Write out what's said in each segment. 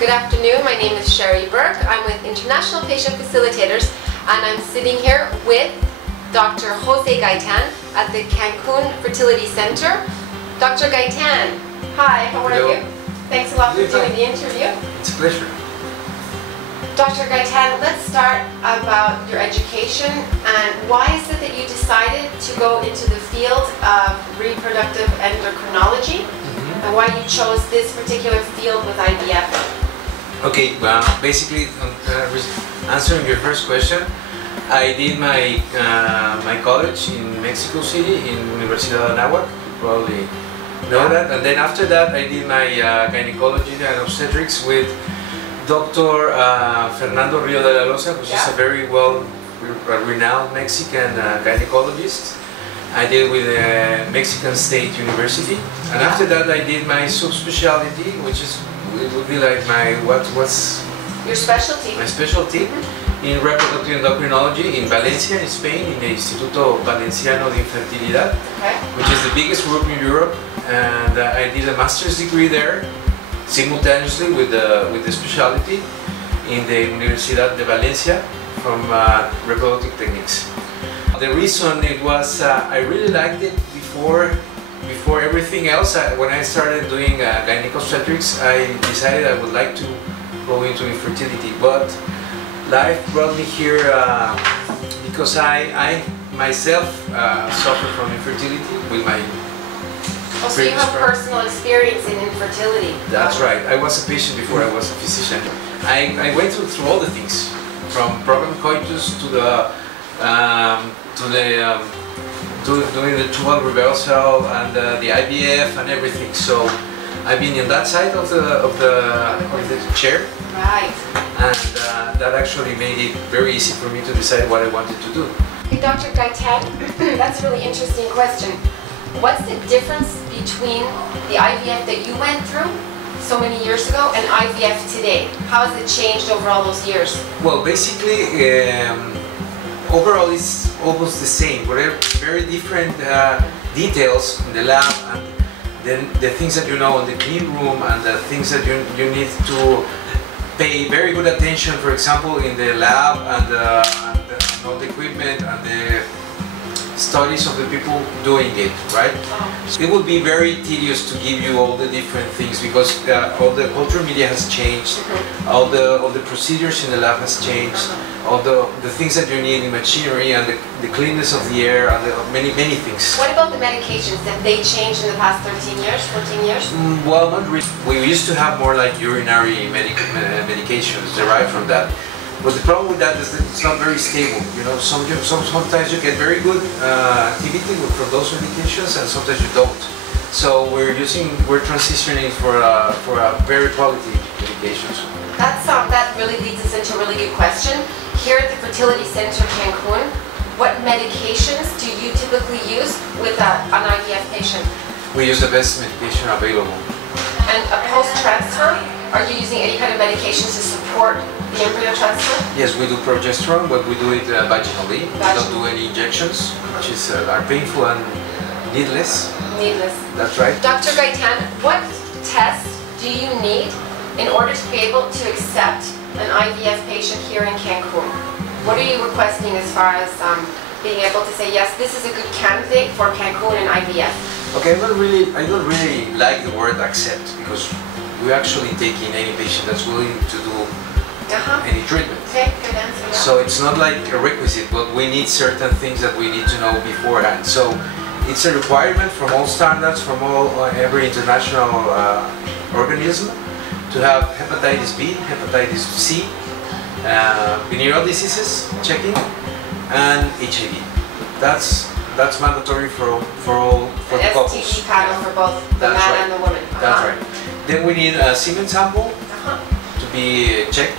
Good afternoon, my name is Sheri Burke. I'm with International Patient Facilitators and I'm sitting here with Dr. Jose Gaytan at the Cancun Fertility Center. Dr. Gaytan, hi, how are you? Thanks a lot for doing the interview. It's a pleasure. Dr. Gaytan, let's start about your education and why is it that you decided to go into the field of reproductive endocrinology and why you chose this particular field with IVF? Okay, well, basically, answering your first question, I did my my college in Mexico City, in Universidad de Anáhuac, you probably know that, and then after that I did my gynecology and obstetrics with Dr. Fernando Rio de la Loza, which is a very renowned Mexican gynecologist. I did with the Mexican State University, and after that I did my subspecialty, which is would be like my what's your specialty? My specialty in reproductive endocrinology in Valencia, in Spain, in the Instituto Valenciano de Infertilidad, which is the biggest group in Europe, and I did a master's degree there simultaneously with the specialty in the Universidad de Valencia from reproductive techniques. The reason it was I really liked it before everything else. When I started doing gynecobstetrics, I decided I would like to go into infertility, but life brought me here because I myself suffer from infertility with my so you have personal experience in infertility. That's right. I was a patient before I was a physician. I went through all the things, from program coitus to doing the tubal reversal and the IVF and everything. So I've been in that side of the chair, right? And that actually made it very easy for me to decide what I wanted to do. Hey, Dr. Gaytan, that's a really interesting question. What's the difference between the IVF that you went through so many years ago and IVF today? How has it changed over all those years? Well, basically, overall it's almost the same, but very different details in the lab, and then the things that you know in the clean room, and the things that you need to pay very good attention, for example, in the lab, and all the equipment and the studies of the people doing it, right? So it would be very tedious to give you all the different things because all the cultural media has changed, all the procedures in the lab has changed, all the things that you need in machinery and the cleanness of the air and many things. What about the medications? Have they changed in the past 13 years, 14 years? Well, not really. We used to have more like urinary medications derived from that. But the problem with that is that it's not very stable. You know, sometimes you get very good activity from those medications, and sometimes you don't. So we're transitioning for a very quality medications. That really leads us into a really good question. Here at the Fertility Center Cancun, what medications do you typically use with an IVF patient? We use the best medication available. And a post-transfer, are you using any kind of medications to support the embryo transfer? Yes, we do progesterone, but we do it vaginally. We don't do any injections, which are painful and needless. Needless. That's right. Dr. Gaytan, what tests do you need in order to be able to accept an IVF patient here in Cancun? What are you requesting as far as being able to say, yes, this is a good candidate for Cancun and IVF? Okay, I don't really like the word accept, because we actually take in any patient that's willing to do any treatment. Okay, good answer. Yeah. So it's not like a requisite, but we need certain things that we need to know beforehand. So it's a requirement from all standards, from every international organism, to have hepatitis B, hepatitis C, venereal diseases checking, and HIV. That's mandatory for the couples. STD panel for both the man and the woman. That's right. Then we need a semen sample to be checked,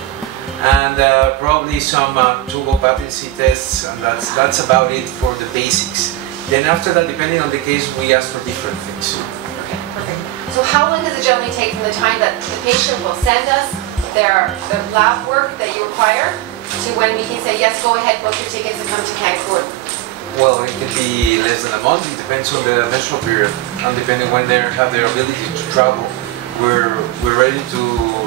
and probably some tubal patency tests, and that's about it for the basics. Then after that, depending on the case, we ask for different things. Okay, perfect. So how long does it generally take from the time that the patient will send us the lab work that you require to when we can say, yes, go ahead, book your tickets and come to Cancun? Well, it can be less than a month. It depends on the menstrual period, and depending when they have their ability to travel. We're ready to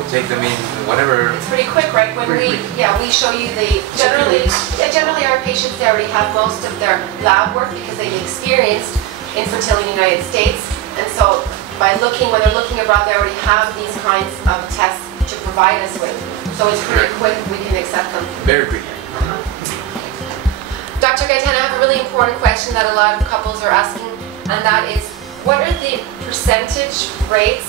we'll take them in whenever. It's pretty quick, right? When we show you the generally our patients, they already have most of their lab work because they've experienced infertility in the United States, and so by looking, when they're looking abroad, they already have these kinds of tests to provide us with. So it's pretty quick, we can accept them. Very quick. Dr. Gaytan, I have a really important question that a lot of couples are asking, and that is, what are the percentage rates,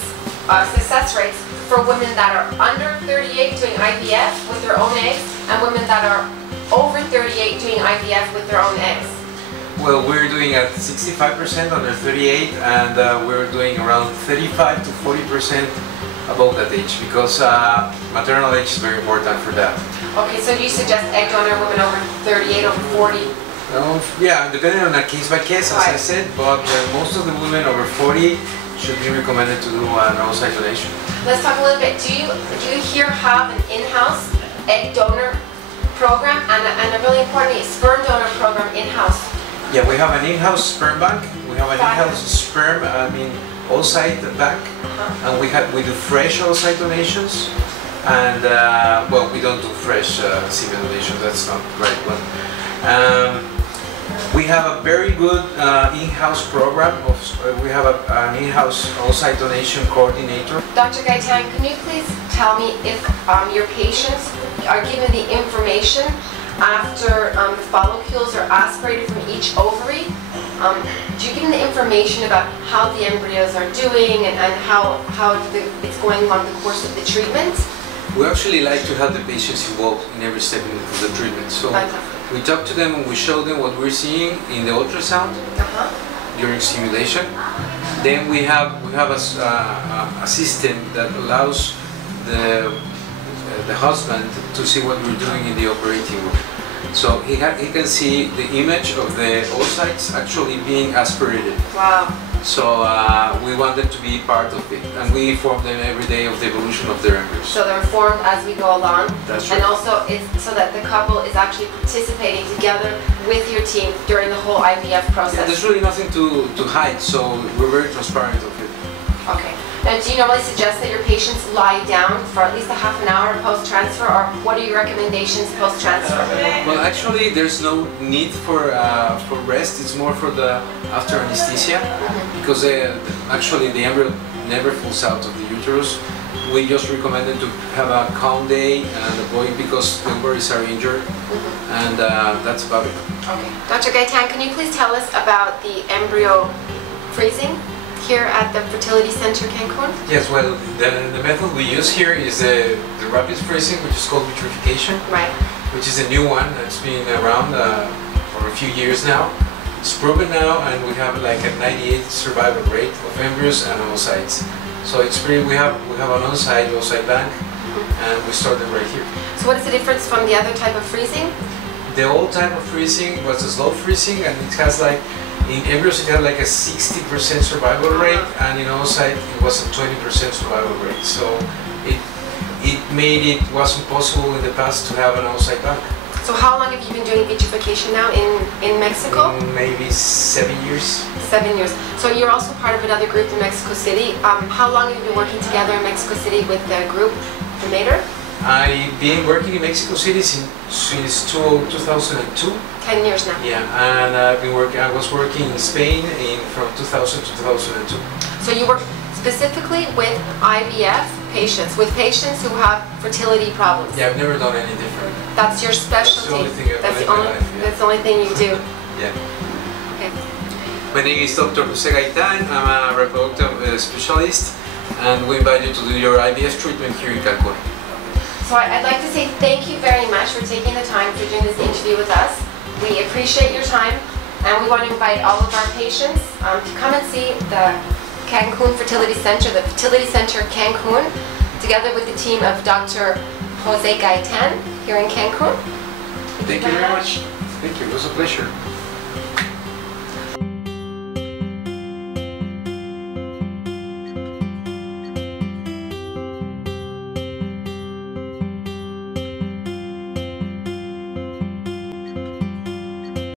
success rates, for women that are under 38 doing IVF with their own eggs, and women that are over 38 doing IVF with their own eggs? Well, we're doing at 65% under 38, and we're doing around 35 to 40% above that age, because maternal age is very important for that. Okay, so do you suggest egg donor women over 38, over 40? Yeah, depending on a case by case, as I said, but most of the women over 40 should be recommended to do an oocyte donation. Let's talk a little bit. Do you here have an in-house egg donor program and a really important sperm donor program in-house? Yeah, we have an in-house sperm bank. We have an in-house sperm, oocyte bank, and we do fresh oocyte donations. And well, we don't do fresh semen donation. That's not the right one. We have a very good in-house program. We have an in-house oocyte donation coordinator. Dr. Gaytan, can you please tell me if your patients are given the information after follicles are aspirated from each ovary? Do you give them the information about how the embryos are doing and how it's going along the course of the treatment? We actually like to have the patients involved in every step of the treatment. So we talk to them and we show them what we're seeing in the ultrasound during stimulation. Then we have a system that allows the husband to see what we're doing in the operating room. So he can see the image of the oocytes actually being aspirated. Wow. So we want them to be part of it, and we inform them every day of the evolution of their embryos. So they're informed as we go along. That's right. And also it's so that the couple is actually participating together with your team during the whole IVF process. Yeah, there's really nothing to hide, so we're very transparent of it. Okay. Now, do you normally suggest that your patients lie down for at least a half an hour post-transfer, or what are your recommendations post-transfer? Well, actually, there's no need for rest. It's more for the after anesthesia, because actually the embryo never falls out of the uterus. We just recommend them to have a calm day and avoid, because the ovaries are injured, and that's about it. Okay. Dr. Gaytan, can you please tell us about the embryo freezing here at the Fertility Center Cancun? Yes, well, the method we use here is the rapid freezing, which is called vitrification, right? Which is a new one that's been around for a few years now. It's proven now, and we have like a 98% survival rate of embryos and oocytes. So it's pretty. We have an on-site oocyte bank, and we store them right here. So what is the difference from the other type of freezing? The old type of freezing was a slow freezing, and it has like, in embryos it had like a 60% survival rate, and in oocyte it was a 20% survival rate. So it wasn't possible in the past to have an oocyte bank. So how long have you been doing vitrification now in Mexico? Maybe 7 years. 7 years. So you're also part of another group in Mexico City. How long have you been working together in Mexico City with the group, the Mater? I've been working in Mexico City since 2002. 10 years now. Yeah, and I was working in Spain from 2000 to 2002. So you work specifically with IVF patients, with patients who have fertility problems? Yeah, I've never done any different. That's your specialty? That's the only thing That's the only thing you do? Yeah. Okay. My name is dr.jose Gaytan. I'm a reproductive specialist, and we invite you to do your IVF treatment here in Cancun. So I'd like to say thank you very much for taking the time for doing this interview with us. We appreciate your time, and we want to invite all of our patients to come and see the Cancun Fertility Center, the Fertility Center Cancun, together with the team of Dr. Jose Gaytan here in Cancun. Thank you very much. Thank you. It was a pleasure.